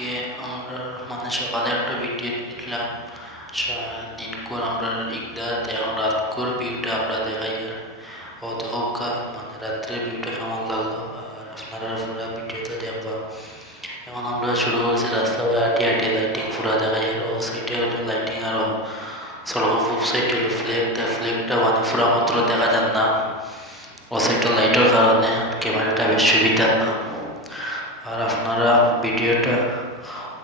আজকে আমরা সকালে একটা ভিডিও দিলাম দিন করে আমরা ইগদাতে রাত করে ভিউটা আমরা দেখাই অত হোক রাত্রে ভিউটা কেমন লাগলো আর আপনারা পুরো ভিডিওতে দেখবা। এখন আমরা শুরু করছি রাস্তা হাঁটি হাঁটি লাইটিং পুরা দেখাই আর ও সাইডে লাইটিং আরও খুব সাইডে ফ্লেগটা পুরা মাত্র দেখা যান না। ও সাইডটা লাইটের কারণে ক্যামেরাটা বেশ সুবিধার না। আর আপনারা ভিডিওটা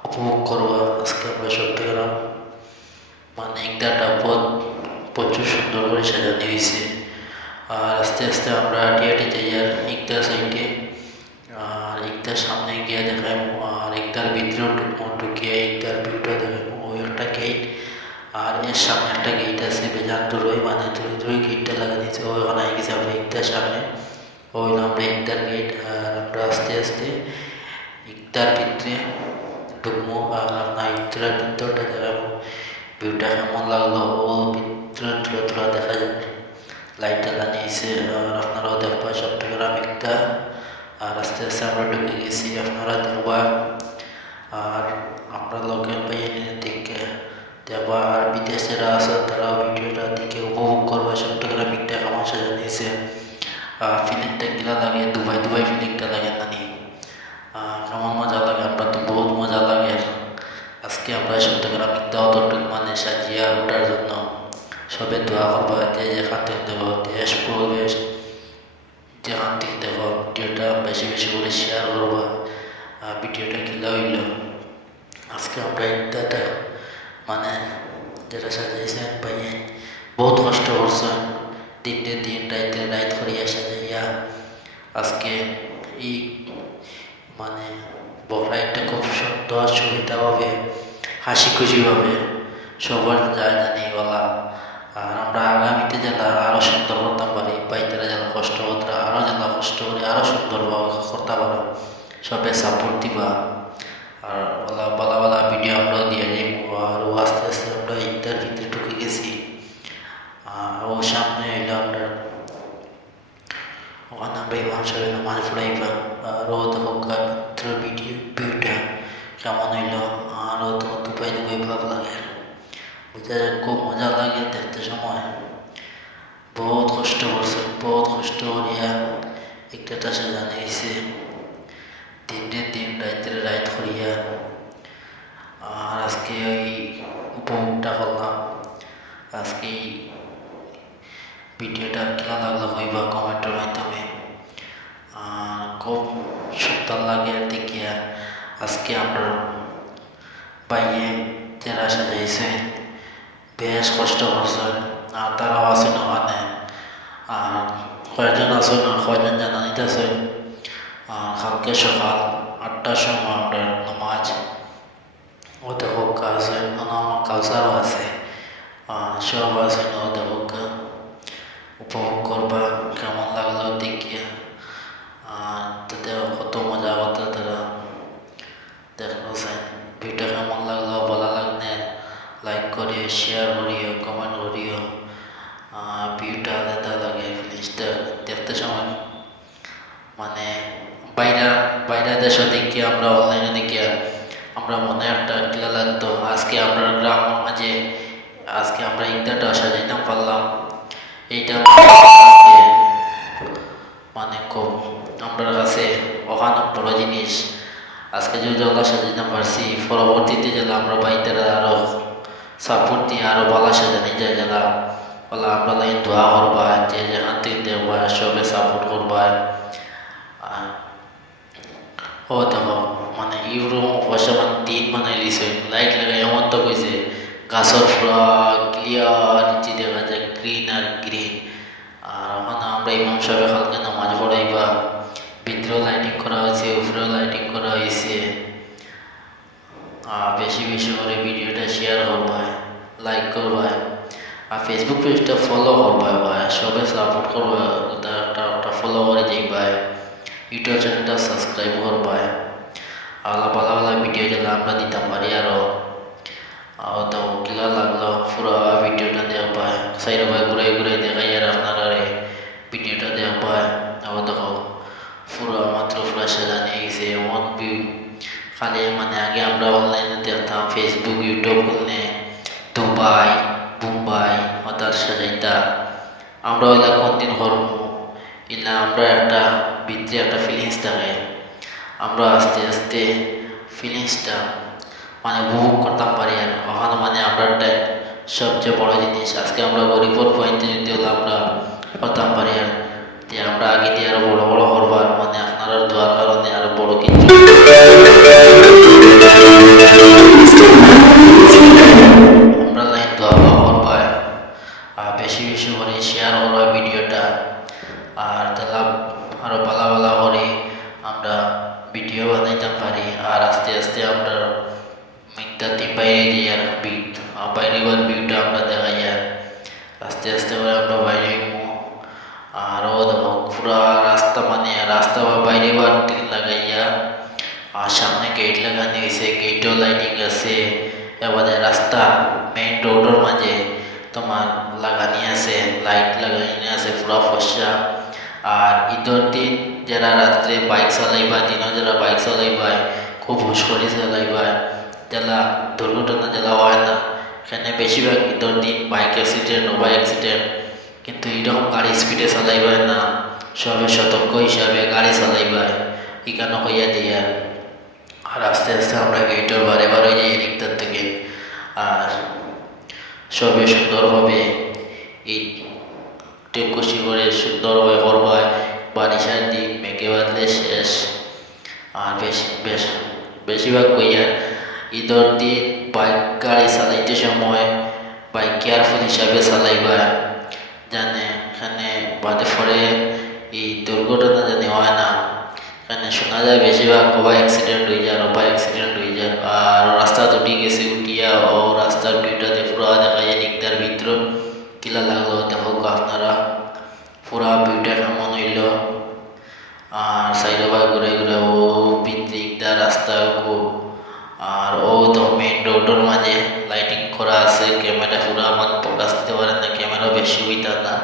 উপভোগ করবা। আজকে আমরা চট্টগ্রাম ইগদাটা প্রচুর সুন্দর করে সাজানো হয়েছে। আর আস্তে আস্তে আমরা হাঁটি হাঁটি যাই আর ইগদার সাইডে আর ইগদার সামনে গিয়ে দেখাই আর ইগদার ভিতরেও ঢুকিয়ে ইগদার ভিউটা দেখাই। ওই একটা গেট আর এর সামনে একটা গেট আছে বেজান দূরই দূরে গেটটা লাগা দিয়েছে। ওখানে গেছে আমরা ইগদার সামনে ওই আমরা ইগদার গেট আর আমরা আস্তে আস্তে ইগদার ভিতরে ঢুকবো আর আপনার ইগদার ভিতরটা দেখাবো ভিউটা কেমন লাগলো। ও ভিতরে তোরা দেখা যায় লাইটটা লাগিয়েছে আর আপনারাও দেখবা চট্টগ্রাম ইগদা। আর আস্তে আস্তে আমরা ঢুকে গেছি আপনারা দেখবা আর আমরা লোকের বাইরে দেখে দেখবা আর বিদেশেরা আছে তারাও ভিডিওটা দেখে উপভোগ করবা চট্টগ্রাম ইগদা কেমন সাজানিয়েছে। ফিলিংটা গিলা লাগে দুবাই ফিলিংটা লাগে নানি কেমন মজা লাগে। আমরা তো বহুত মজা লাগে। আজকে আমরা চট্টগ্রাম ইগদা অতটুকু সাজিয়ে ওঠার জন্য সবে দোয়া করবা যে যেখান থেকে দেখো দেশ পরিবেশ যেখান থেকে দেখো ভিডিওটা বেশি বেশি করে শেয়ার করবা। ভিডিওটা কিলা হইল আজকে আমরা ইগদাটা যেটা সাজাইছেন ভাইয়ে বহুত কষ্ট করছেন দিন রাইত করিয়া সাজাইয়া আজকে এই বড়াইটা খুব সুন্দর সুবিধাভাবে হাসি খুশিভাবে সবার যায় জানি বলা। আর আমরা আগামীতে যেটা আরও সুন্দর করতে পারি বাইতারা যেন কষ্ট করতে আরও যেন কষ্ট করে আরও সুন্দরভাবে করতে পারো সবে সাপোর্ট দিবা। আর বলা ভিডিও আমরাও দিয়ে যাই আর আস্তে আস্তে আমরা ইগদার ভিতরে ঢুকে গেছি। আর ও সামনে এলো আমরা ওখানে আমরা ইমাম সাহেব নামাজ পড়াইবা আর ও দেখো ভিতরে ভিউটা কেমন হইলো আর ও তো দুবাই ভাব লাগে বুঝা যায় খুব মজা লাগে দেখতে সময়। বহুত কষ্ট করছে বহুত কষ্ট করিয়া একটা সাজানো হয়েছে দিন রাইত করিয়া। আর আজকে ওই উপভোগটা করলাম। আজকে ভিডিওটা কেনা লাগলো হইবা কমেন্টের মাধ্যমে। খুব সুন্দর লাগে দেখিয়া। আজকে আমরা বাইয়ে যারা সাজাইছেন বেশ কষ্ট করছেন আর তারাও আছেন ওখানে আর কয়েকজন আছেন আর কয়েকজন জানা নিতেছেন। কালকে সকাল 8টার সময় আমরা নামাজ ওদের হোক আছে কালচারও আছে সব আছেন ওদের হোক উপভোগ করবা কেমন লাগলো দেখিয়া। তাদের কত মজা করতে তারা দেখছেন ভিডিও কেমন লাগলো বলা লাগলে লাইক করিও শেয়ার করিও কমেন্ট করিও। ভিউটা আলাদা লাগে ফিলিংসটা দেখতে সময় বাইরে দেশে দেখি আমরা অনলাইনে দেখি আমরা মনে একটা কিলা লাগতো। আজকে আমরা গ্রামের মাঝে আজকে আমরা ইগদাটা সাজাইতে পারলাম এইটা খুব আমরা কাছে ওখানে বড় জিনিস। আজকে যদি ওগুলা সাজাইতে পারছি পরবর্তীতে যেন আমরা বাইতারা আরো সাপোর্ট দিয়ে আরো ভালো সাজানি যায় যেন বলা আমরা লাইন দোয়া করবা যে যেখান থেকে দেখবা সবে সাপোর্ট করবা। ও দেখো ইউরো পয়সা দিন লিছে লাইট লাগাই এমন তো কইছে গাছের পুরা ক্লিয়ার নিচে দেখা যায় গ্রিন আর গ্রিন। আর ওখানে আমরা ইমাম সাহেব কালকে নামাজ পড়াইবা ভিতরেও লাইটিং করা হয়েছে উপরেও লাইটিং করা হয়েছে। বেশি বেশি করে ভিডিওটা শেয়ার করবা লাইক করবা আর ফেসবুক পেজটা ফলো করবা সবে সাপোর্ট করবা একটা ফলো করে যাইবা ইউটিউব চ্যানেলটা সাবস্ক্রাইব করবা। ভালো ভিডিও যেন আমরা দিতাম পারি আরও তো কিলা লাগলো পুরো ভিডিওটা দেখবা সাইড ঘুরে দেখাই আর আপনারা ভিডিওটা দেখবা। দেখো পুরো মাত্র পুরো সাজানো গেছে এমন ভিউ খালি আগে আমরা ওইলা কোন দিন হরমু ইলা আমরা একটা ভিতরে একটা ফিলিংস থাকে, আমরা আস্তে আস্তে ফিলিংসটা মানে উপভোগ করতাম পারি। আর ওখানে মানে আমরা সবচেয়ে বড় জিনিস আজকে আমরা গরিবর পয়েন্টে যদি হলো আমরা করতাম পারি আর যে আমরা আগে দিয়ে আরো বড় বড় করবার মানে আপনারা দোয়ার কারণে আরো বড় কিছু আমরা লাইন দোয়া করবা আর বেশি বেশি করে শেয়ার করবা ভিডিওটা, আর তাহলে আরো ভালো ভালো করে আমরা ভিডিও বানাইতে পারি। আর আস্তে আস্তে আমরা মিথ্যাতে বাইরে যাই আর বাইরে ভিউটা আমরা দেখাই আর আস্তে আস্তে করে আমরা বাইরে আর ও দেখো পুরা রাস্তা মানে রাস্তা বা বাইরে বার লাগাইয়া আর সামনে গেট লাগানি হয়েছে, গেটও লাইটিং আছে, এবারে রাস্তা মেইন রোডের মাঝে তোমার লাগানি আছে, লাইট লাগানি আছে পুরা ফসা। আর ঈদের দিন যারা রাত্রে বাইক চালাইবা দিনও যারা বাইক চালাইবা খুব হুশ করে চালাইবা, যারা দুর্ঘটনা যারা হয় না এখানে বেশিরভাগ ঈদের দিন বাইক অ্যাক্সিডেন্ট ও বাইক অ্যাক্সিডেন্ট, কিন্তু এরকম গাড়ি স্পিডে চালাইবা না, সবে সতর্ক হিসাবে গাড়ি চালাইবা এখানে হইয়া দিয়া। আর আস্তে আস্তে আমরা গেটের বারে বারে যাই এদিকটার থেকে আর সবে সুন্দরভাবে এই খুশি করে সুন্দরভাবে করবায় বারিশার দিন মেঘে বাদলে শেষ। আর বেশিরভাগ কইয়া ঈদের দিন বাইক গাড়ি চালাইতে সময় বাইক কেয়ারফুল হিসাবে চালাইবা, জানে এখানে বাদে পরে এই দুর্ঘটনা জানি হয় না। এখানে শোনা যায় বেশিরভাগ সবাই অ্যাক্সিডেন্ট হয়ে যায়, সবাই অ্যাক্সিডেন্ট হয়ে যায়। আর রাস্তা উঠি গেছে উঠিয়া ও রাস্তার ভিউটাতে পুরা দেখা যায় দিকদার ভিতর কিলা লাগলো দেখো আপনারা পুরা ভিউটা কেমন হইল। আর সাইডে ভাই ঘুরে ঘুরে ও দিকদার রাস্তা আর ও তো মেইন রোডের মাঝে লাইটিং করা আছে, ক্যামেরা পুরা আমার ফোকাস দিতে পারেন না, ক্যামেরা বেশি সুবিধা না।